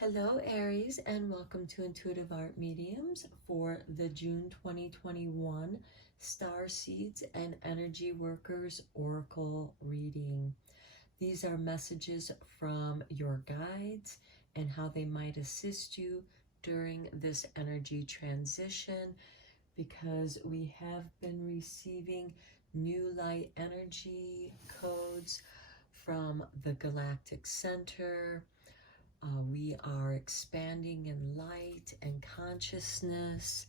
Hello, Aries, and welcome to Intuitive Art Mediums for the June 2021 Star Seeds and Energy Workers Oracle reading. These are messages from your guides and how they might assist you during this energy transition, because we have been receiving new light energy codes from the Galactic Center. We are expanding in light and consciousness,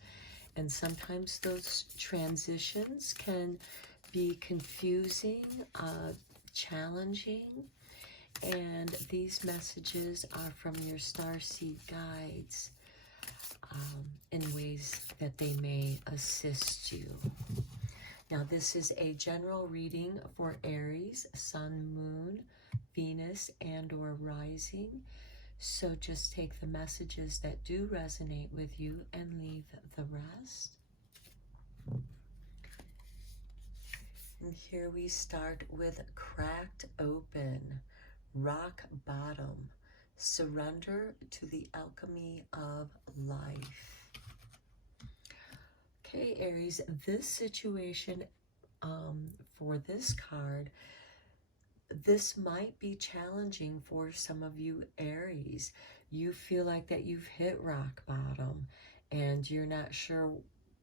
and sometimes those transitions can be confusing, challenging, and these messages are from your starseed guides in ways that they may assist you. Now, this is a general reading for Aries, Sun, Moon, Venus, and or Rising. So just take the messages that do resonate with you and leave the rest. And here we start with cracked open, rock bottom, surrender to the alchemy of life. Okay, Aries, this situation for this card, this might be challenging for some of you Aries. You feel like that you've hit rock bottom and you're not sure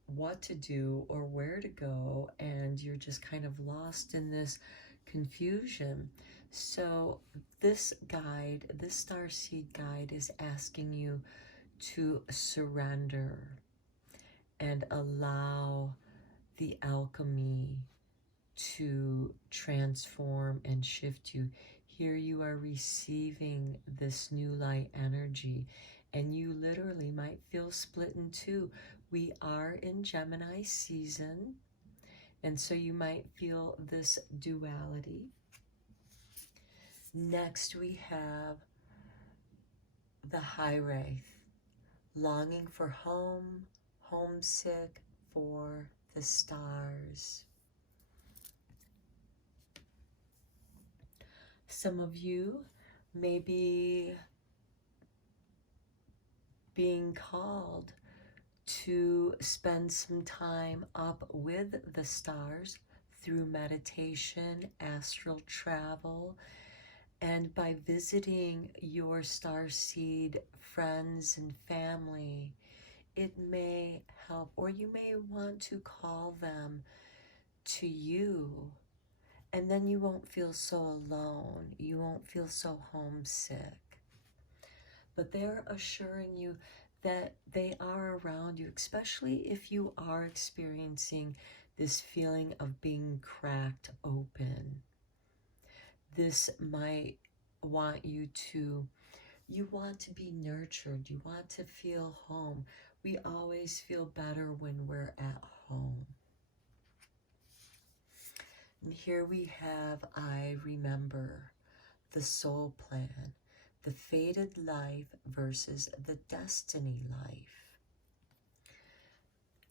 what to do or where to go, and you're just kind of lost in this confusion. So this guide, this starseed guide, is asking you to surrender and allow the alchemy to transform and shift you. Here you are receiving this new light energy, and you literally might feel split in two. We are in Gemini season, and so you might feel this duality. Next we have the High Wraith, longing for home, homesick for the stars. Some of you may be being called to spend some time up with the stars through meditation, astral travel, and by visiting your starseed friends and family. It may help, or you may want to call them to you. And then you won't feel so alone. You won't feel so homesick. But they're assuring you that they are around you, especially if you are experiencing this feeling of being cracked open. This might want you to be nurtured. You want to feel home. We always feel better when we're at home. And here we have I Remember, the soul plan, the fated life versus the destiny life.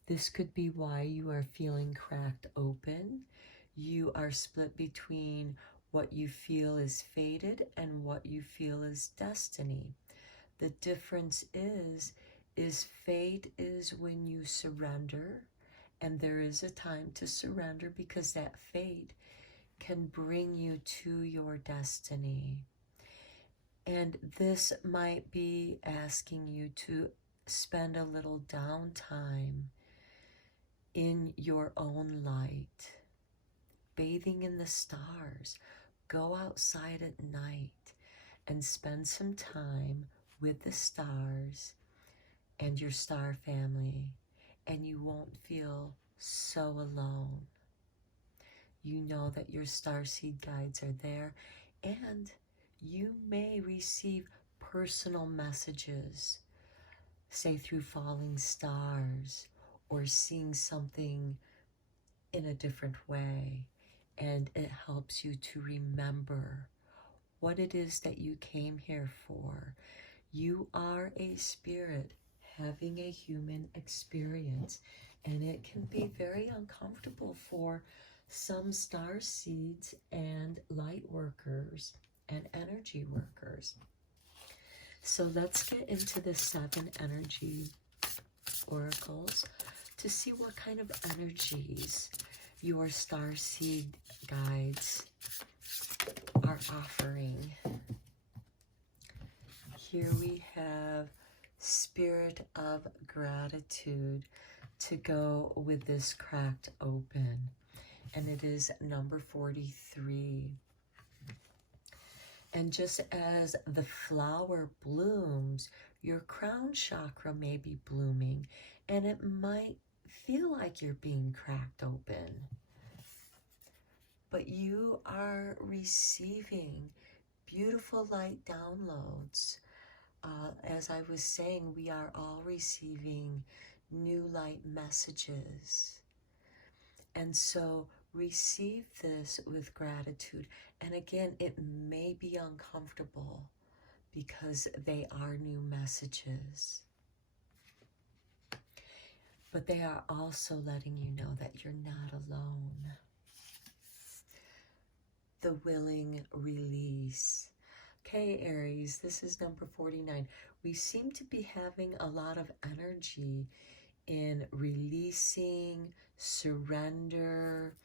This could be why you are feeling cracked open. You are split between what you feel is fated and what you feel is destiny. The difference is fate is when you surrender. And there is a time to surrender, because that fate can bring you to your destiny. And this might be asking you to spend a little downtime in your own light, bathing in the stars. Go outside at night and spend some time with the stars and your star family, and you won't feel so alone. You know that your starseed guides are there, and you may receive personal messages, say through falling stars or seeing something in a different way, and it helps you to remember what it is that you came here for. You are a spirit having a human experience, and it can be very uncomfortable for some star seeds and light workers and energy workers. So let's get into the 7 energy oracles to see what kind of energies your starseed guides are offering. Here we have Spirit of Gratitude to go with this cracked open, and it is number 43. And just as the flower blooms, your crown chakra may be blooming, and it might feel like you're being cracked open. But you are receiving beautiful light downloads. As I was saying, we are all receiving new light messages. And so receive this with gratitude. And again, it may be uncomfortable because they are new messages. But they are also letting you know that you're not alone. The willing release. Okay, Aries, this is number 49. We seem to be having a lot of energy in releasing, surrender,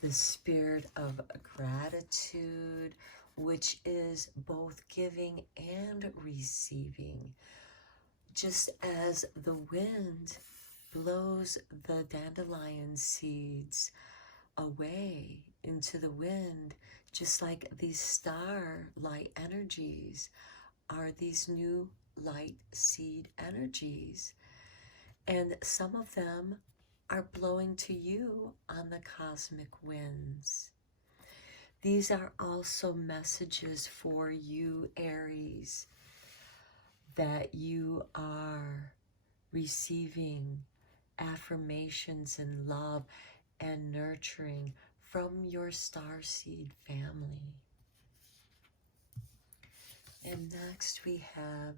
the spirit of gratitude, which is both giving and receiving. Just as the wind blows the dandelion seeds away into the wind, just like these starlight energies are these new light seed energies. And some of them are blowing to you on the cosmic winds. These are also messages for you, Aries, that you are receiving affirmations and love and nurturing from your starseed family. And next we have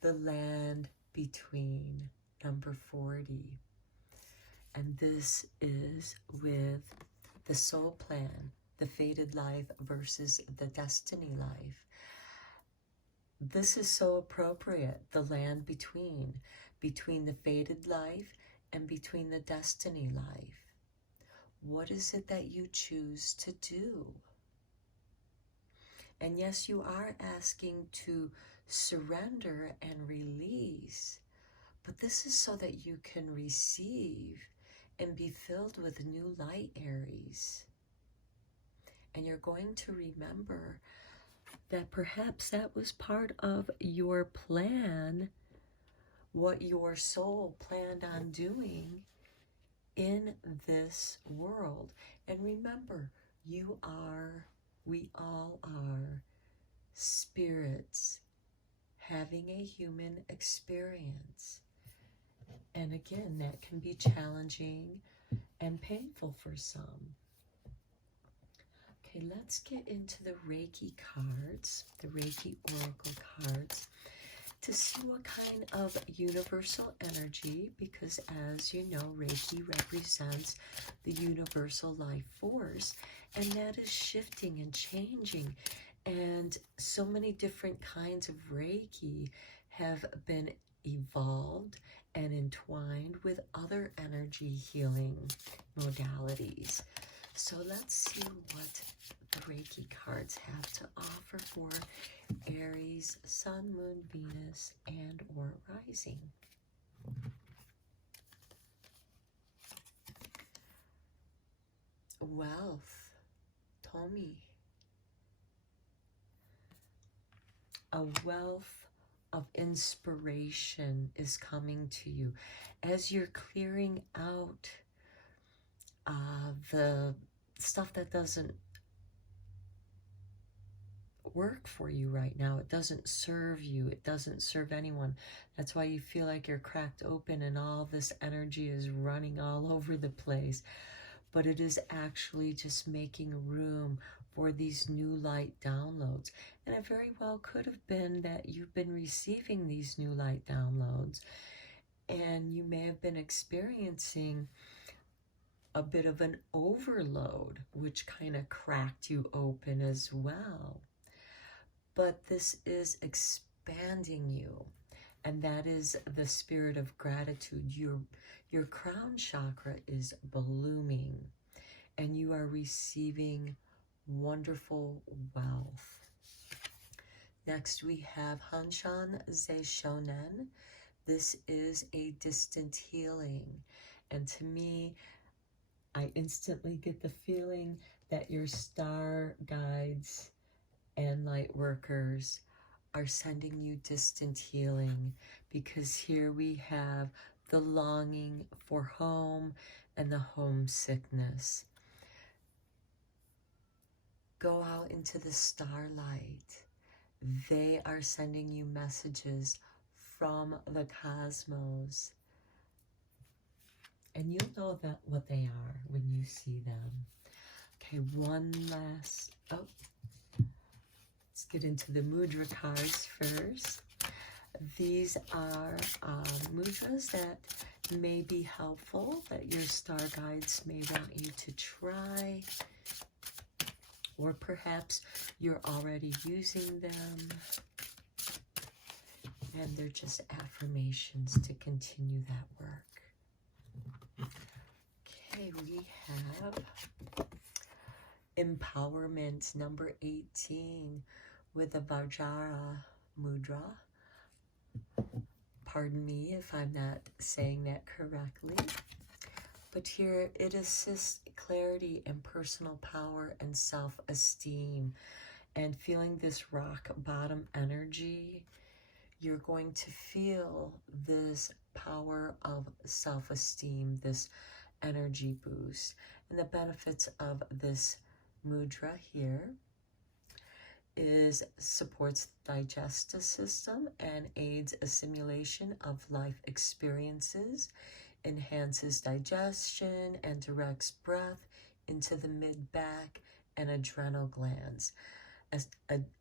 the land between, number 40. And this is with the soul plan, the fated life versus the destiny life. This is so appropriate, the land between the fated life and between the destiny life. What is it that you choose to do? And yes, you are asking to surrender and release, but this is so that you can receive and be filled with new light, Aries. And you're going to remember that perhaps that was part of your plan, what your soul planned on doing in this world. And remember, we all are spirits having a human experience. And again, that can be challenging and painful for some. Okay, let's get into the Reiki cards, the Reiki Oracle cards, to see what kind of universal energy, because as you know, Reiki represents the universal life force, and that is shifting and changing. And so many different kinds of Reiki have been evolved and entwined with other energy healing modalities. So let's see what the Reiki cards have to offer for Aries, Sun, Moon, Venus, and or Rising. Wealth, Tomi. A wealth of inspiration is coming to you as you're clearing out the stuff that doesn't work for you right now. It doesn't serve you. It doesn't serve anyone. That's why you feel like you're cracked open and all this energy is running all over the place. But it is actually just making room for these new light downloads. And it very well could have been that you've been receiving these new light downloads and you may have been experiencing a bit of an overload, which kind of cracked you open as well. But this is expanding you. And that is the spirit of gratitude. Your crown chakra is blooming, and you are receiving wonderful wealth. Next, we have Hanshan Ze Shonen. This is a distant healing. And to me, I instantly get the feeling that your star guides and light workers are sending you distant healing, because here we have the longing for home and the homesickness. Go out into the starlight. They are sending you messages from the cosmos. And you'll know that what they are when you see them. Okay, one last, let's get into the mudra cards first. These are mudras that may be helpful, that your star guides may want you to try, or perhaps you're already using them, and they're just affirmations to continue that work. Okay, we have empowerment number 18 with the Vajra mudra. Pardon me if I'm not saying that correctly. But here it assists clarity and personal power and self-esteem. And feeling this rock bottom energy, you're going to feel this power of self-esteem, this energy boost. And the benefits of this mudra here is supports the digestive system and aids assimilation of life experiences, enhances digestion, and directs breath into the mid-back and adrenal glands. As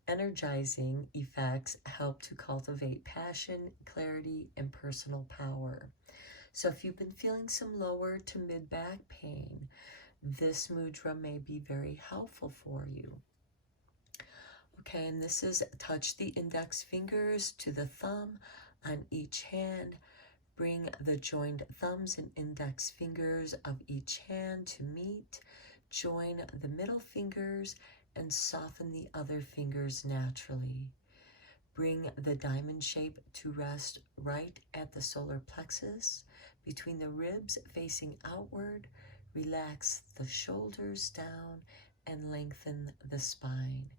energizing effects help to cultivate passion, clarity, and personal power. So if you've been feeling some lower to mid-back pain, this mudra may be very helpful for you. Okay, and this is touch the index fingers to the thumb on each hand. Bring the joined thumbs and index fingers of each hand to meet. Join the middle fingers and soften the other fingers naturally. Bring the diamond shape to rest right at the solar plexus, between the ribs facing outward. Relax the shoulders down and lengthen the spine.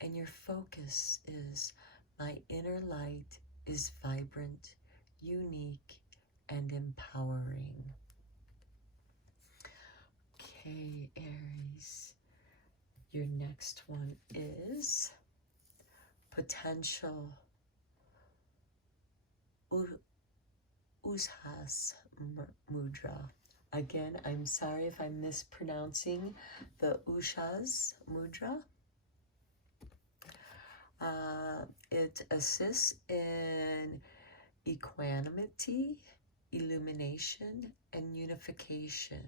And your focus is, my inner light is vibrant, unique, and empowering. Okay, Aries, your next one is potential Ushas mudra. Again, I'm sorry if I'm mispronouncing the Ushas mudra. It assists in equanimity, illumination, and unification.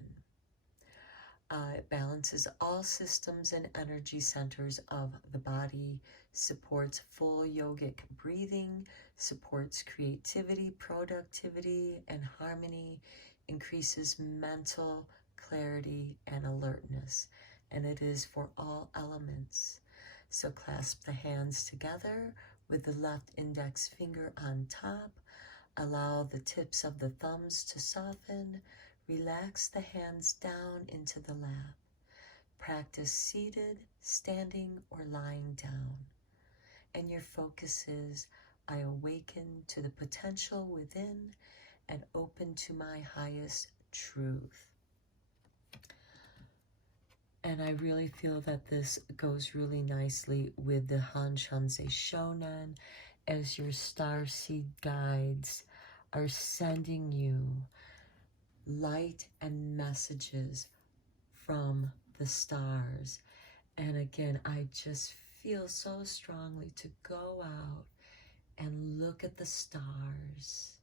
It balances all systems and energy centers of the body, supports full yogic breathing, supports creativity, productivity, and harmony, increases mental clarity and alertness, and it is for all elements. So clasp the hands together with the left index finger on top. Allow the tips of the thumbs to soften. Relax the hands down into the lap. Practice seated, standing, or lying down. And your focus is, I awaken to the potential within and open to my highest truth. And I really feel that this goes really nicely with the Hanshanse Shonen, as your starseed guides are sending you light and messages from the stars. And again, I just feel so strongly to go out and look at the stars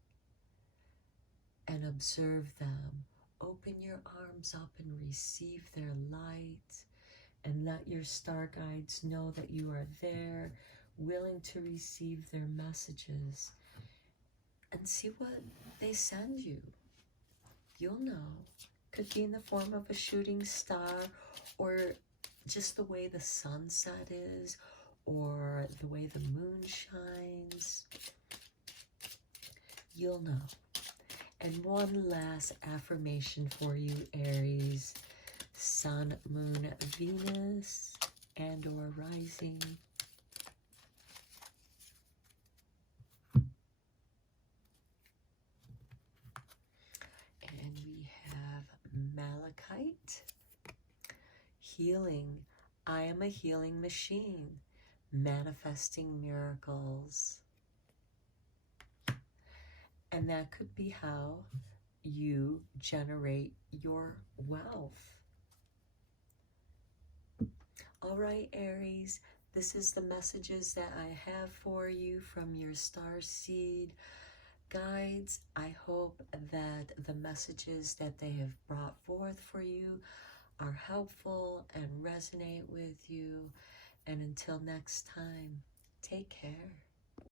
and observe them. Open your arms up and receive their light, and let your star guides know that you are there willing to receive their messages and see what they send you. You'll know. Could be in the form of a shooting star, or just the way the sunset is, or the way the moon shines. You'll know. And one last affirmation for you, Aries. Sun, Moon, Venus, and or rising. And we have Malachite. Healing. I am a healing machine, manifesting miracles. And that could be how you generate your wealth. All right, Aries, this is the messages that I have for you from your star seed guides. I hope that the messages that they have brought forth for you are helpful and resonate with you. And until next time, take care.